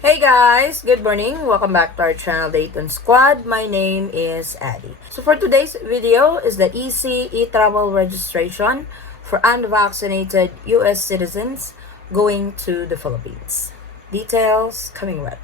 Hey guys, good morning. Welcome back to our channel, the Eaton Squad. My name is Addie. So for today's video is the easy e-travel registration for unvaccinated US citizens going to the Philippines. Details coming right.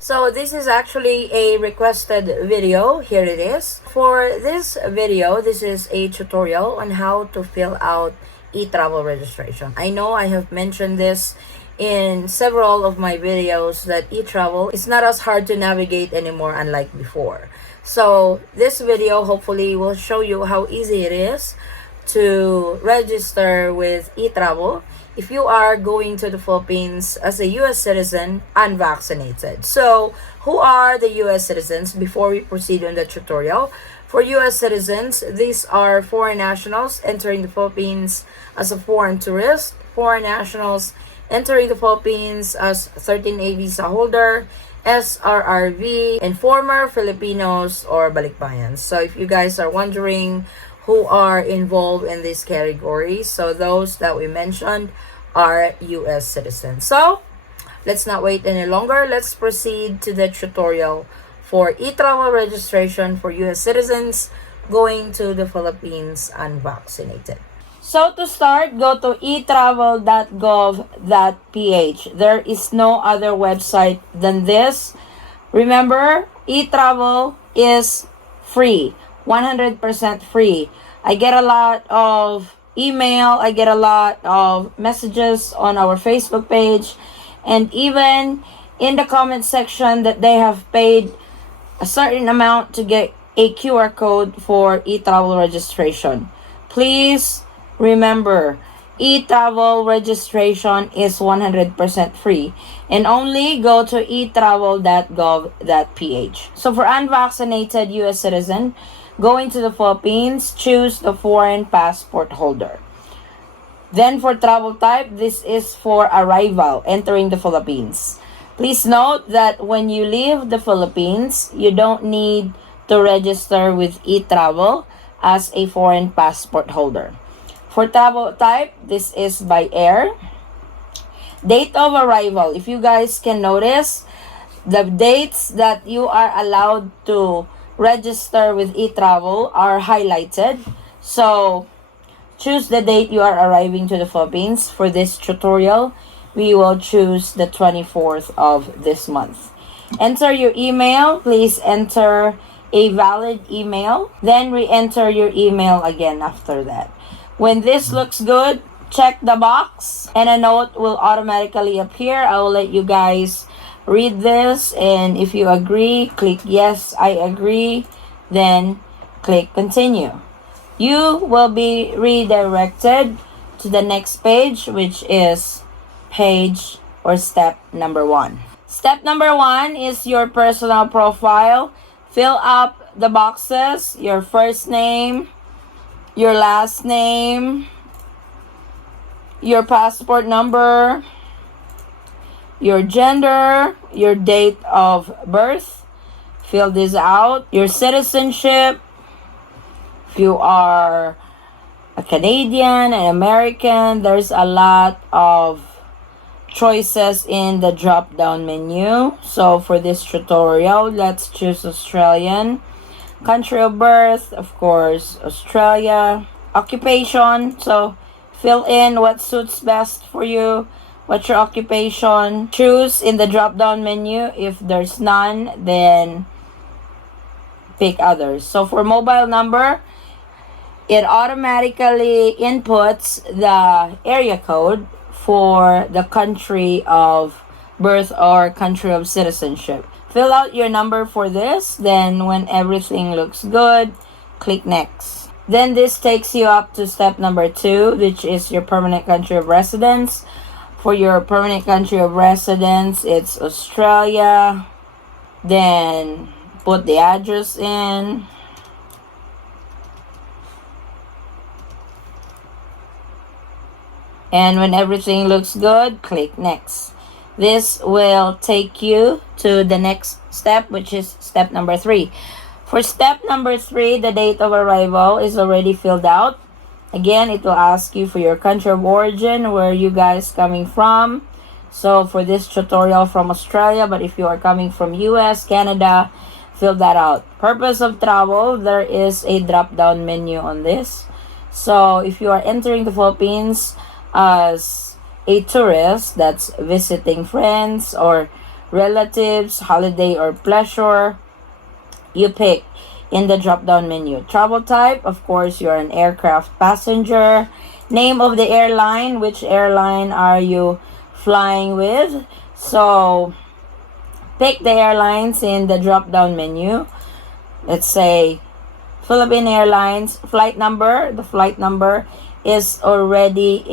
So this is actually a requested video. Here it is. For this video, this is a tutorial on how to fill out e-travel registration. I know I have mentioned this in several of my videos that e-travel is not as hard to navigate anymore unlike before. So this video hopefully will show you how easy it is to register with eTRAVEL if you are going to the Philippines as a U.S. citizen unvaccinated. So, who are the U.S. citizens before we proceed on the tutorial? For U.S. citizens, these are foreign nationals entering the Philippines as a foreign tourist, foreign nationals entering the Philippines as 13A visa holder, SRRV, and former Filipinos or balikbayans. So if you guys are wondering who are involved in this category, so those that we mentioned are U.S. citizens. So let's not wait any longer. Let's proceed to the tutorial for e-travel registration for U.S. citizens going to the Philippines unvaccinated. So to start, go to etravel.gov.ph. There is no other website than this. Remember, eTravel is free, 100% free. I get a lot of email, I get a lot of messages on our Facebook page, and even in the comment section that they have paid a certain amount to get a QR code for eTravel registration. Please remember, eTravel registration is 100% free and only go to etravel.gov.ph. So for unvaccinated US citizen going to the Philippines, choose the foreign passport holder. Then for travel type, this is for arrival, entering the Philippines. Please note that when you leave the Philippines, you don't need to register with eTravel as a foreign passport holder. For travel type, this is by air. Date of arrival. If you guys can notice, the dates that you are allowed to register with eTravel are highlighted. So, choose the date you are arriving to the Philippines. For this tutorial, we will choose the 24th of this month. Enter your email. Please enter a valid email. Then re-enter your email again after that. When this looks good, check the box and a note will automatically appear. I will let you guys read this, and if you agree, click yes, I agree, then click continue. You will be redirected to the next page, which is page or step number 1. Step number 1 is your personal profile. Fill up the boxes, your first name, your last name, your passport number, your gender, your date of birth. Fill this out. Your citizenship, if you are a Canadian, an American, there's a lot of choices in the drop down menu. So for this tutorial, let's choose Australian. Country of birth, of course, Australia. Occupation, so fill in what suits best for you. What's your occupation? Choose in the drop-down menu. If there's none, then pick others. So for mobile number, it automatically inputs the area code for the country of birth or country of citizenship. Fill out your number for this. Then when everything looks good, click next. Then this takes you up to step number 2, which is your permanent country of residence. For your permanent country of residence, it's Australia. Then put the address in. And when everything looks good, click next. This will take you to the next step, which is step number 3. For step number 3, the date of arrival is already filled out. Again, it will ask you for your country of origin, where you guys coming from. So for this tutorial from Australia, but if you are coming from US, Canada, fill that out. Purpose of travel, there is a drop down menu on this. So if you are entering the Philippines as a tourist, that's visiting friends or relatives, holiday or pleasure, you pick in the drop down menu. Travel type, of course, you're an aircraft passenger. Name of the airline, which airline are you flying with? So pick the airlines in the drop down menu. Let's say Philippine Airlines flight number. The flight number is already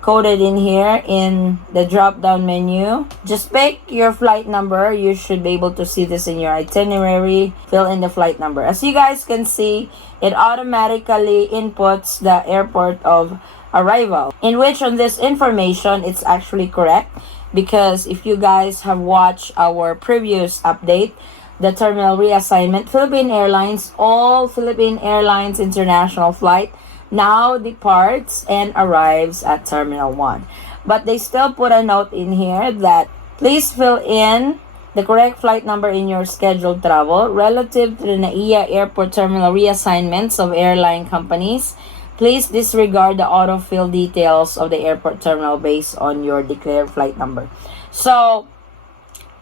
coded in here in the drop down menu. Just pick your flight number. You should be able to see this in your itinerary. Fill in the flight number. As you guys can see, it automatically inputs the airport of arrival, in which on this information it's actually correct, because if you guys have watched our previous update, the terminal reassignment, Philippine Airlines, all Philippine Airlines international flight now departs and arrives at Terminal 1. But they still put a note in here that please fill in the correct flight number in your scheduled travel relative to the NAIA airport terminal reassignments of airline companies. Please disregard the autofill details of the airport terminal based on your declared flight number. So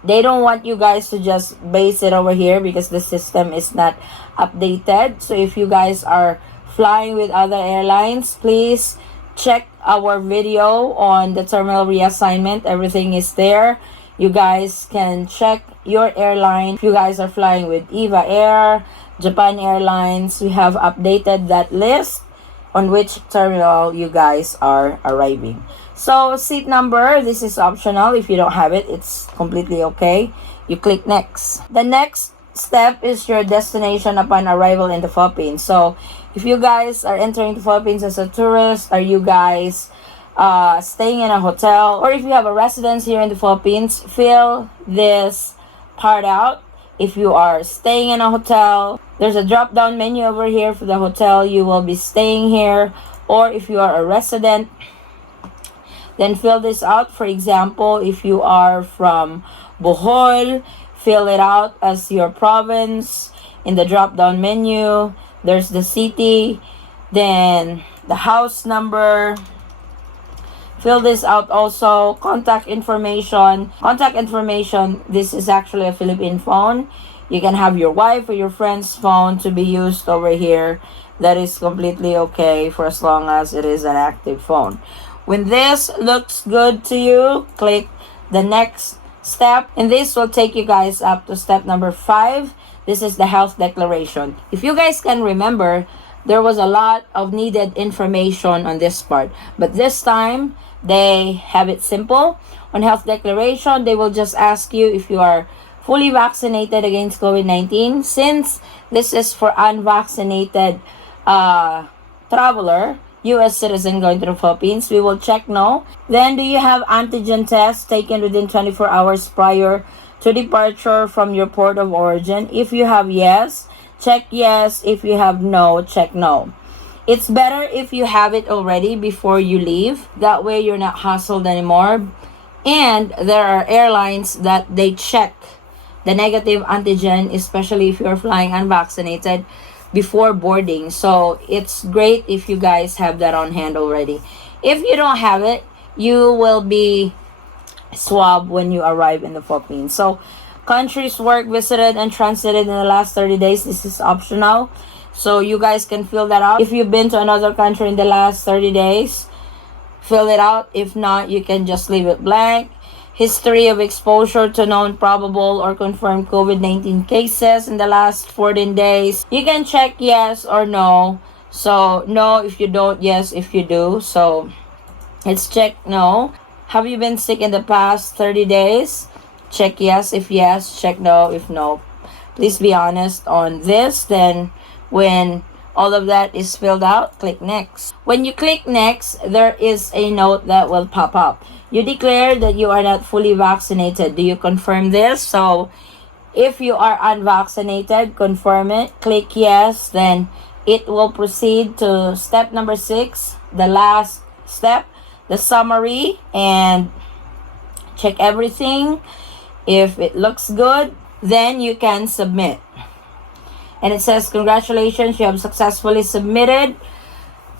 they don't want you guys to just base it over here because the system is not updated. So if you guys are flying with other airlines, please check our video on the terminal reassignment. Everything is there. You guys can check your airline. If you guys are flying with EVA Air, Japan Airlines, we have updated that list on which terminal you guys are arriving. So seat number, this is optional. If you don't have it, it's completely okay. You click next. The next step is your destination upon arrival in the Philippines. So if you guys are entering the Philippines as a tourist, are you guys staying in a hotel, or if you have a residence here in the Philippines, fill this part out. If you are staying in a hotel, there's a drop down menu over here for the hotel you will be staying here. Or if you are a resident, then fill this out. For example, if you are from Bohol, fill it out as your province. In the drop down menu, there's the city, then the house number. Fill this out also. Contact information. Contact information, this is actually a Philippine phone. You can have your wife or your friend's phone to be used over here. That is completely okay for as long as it is an active phone. When this looks good to you, click the next step. And this will take you guys up to step number 5. This is the health declaration. If you guys can remember, there was a lot of needed information on this part. But this time, they have it simple. On health declaration, they will just ask you if you are fully vaccinated against COVID-19. Since this is for unvaccinated traveler, U.S. citizen going to the Philippines, we will check no. Then, do you have antigen tests taken within 24 hours prior to departure from your port of origin? If you have yes, check yes. If you have no, check no. It's better if you have it already before you leave. That way you're not hassled anymore. And there are airlines that they check the negative antigen, especially if you're flying unvaccinated, before boarding. So it's great if you guys have that on hand already. If you don't have it, you will be swabbed when you arrive in the Philippines. So countries work, visited, and transited in the last 30 days. This is optional. So you guys can fill that out. If you've been to another country in the last 30 days, fill it out. If not, you can just leave it blank. History of exposure to known probable or confirmed COVID-19 cases in the last 14 days. You can check yes or no. So no if you don't, yes if you do. So let's check no. Have you been sick in the past 30 days? Check yes if yes, check no if no. Please be honest on this. Then when all of that is filled out, click next. When you click next, there is a note that will pop up. You declare that you are not fully vaccinated. Do you confirm this? So if you are unvaccinated, confirm it. Click yes, then it will proceed to step number 6, the last step, the summary, and check everything. If it looks good, then you can submit. And it says, congratulations, you have successfully submitted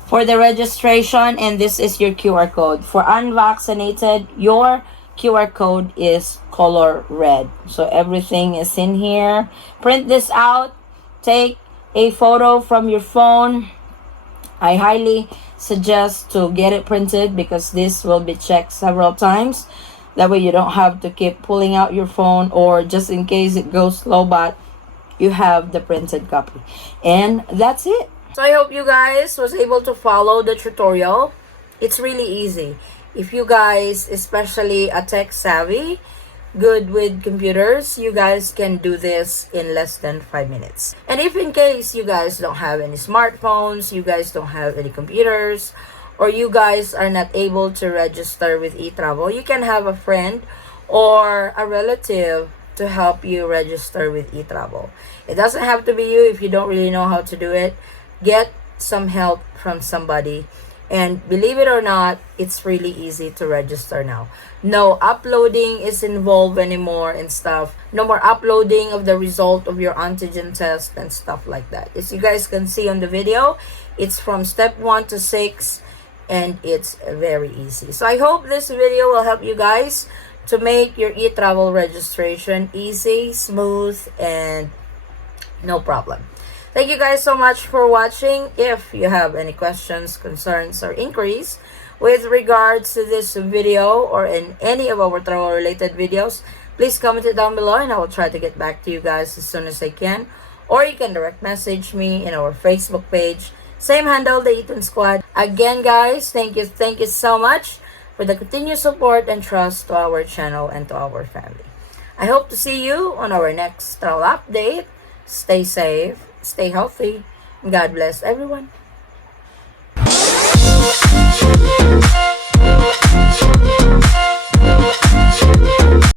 for the registration, and this is your QR code. For unvaccinated, your QR code is color red. So everything is in here. Print this out. Take a photo from your phone. I highly suggest to get it printed because this will be checked several times. That way you don't have to keep pulling out your phone, or just in case it goes slow, but you have the printed copy. And that's it. So I hope you guys was able to follow the tutorial. It's really easy. If you guys, especially a tech savvy, good with computers, you guys can do this in less than 5 minutes. And if in case you guys don't have any smartphones, you guys don't have any computers, or you guys are not able to register with eTRAVEL, you can have a friend or a relative to help you register with eTRAVEL. It doesn't have to be you. If you don't really know how to do it, get some help from somebody. And believe it or not, it's really easy to register now. No uploading is involved anymore and stuff. No more uploading of the result of your antigen test and stuff like that. As you guys can see on the video, it's from step 1 to 6, and it's very easy. So I hope this video will help you guys to make your eTRAVEL registration easy, smooth, and no problem. Thank you guys so much for watching. If you have any questions, concerns, or inquiries with regards to this video or in any of our travel related videos, please comment it down below and I will try to get back to you guys as soon as I can. Or you can direct message me in our Facebook page. Same handle, the Eaton Squad. Again, guys, thank you so much for the continued support and trust to our channel and to our family. I hope to see you on our next travel update. Stay safe, stay healthy, and God bless everyone.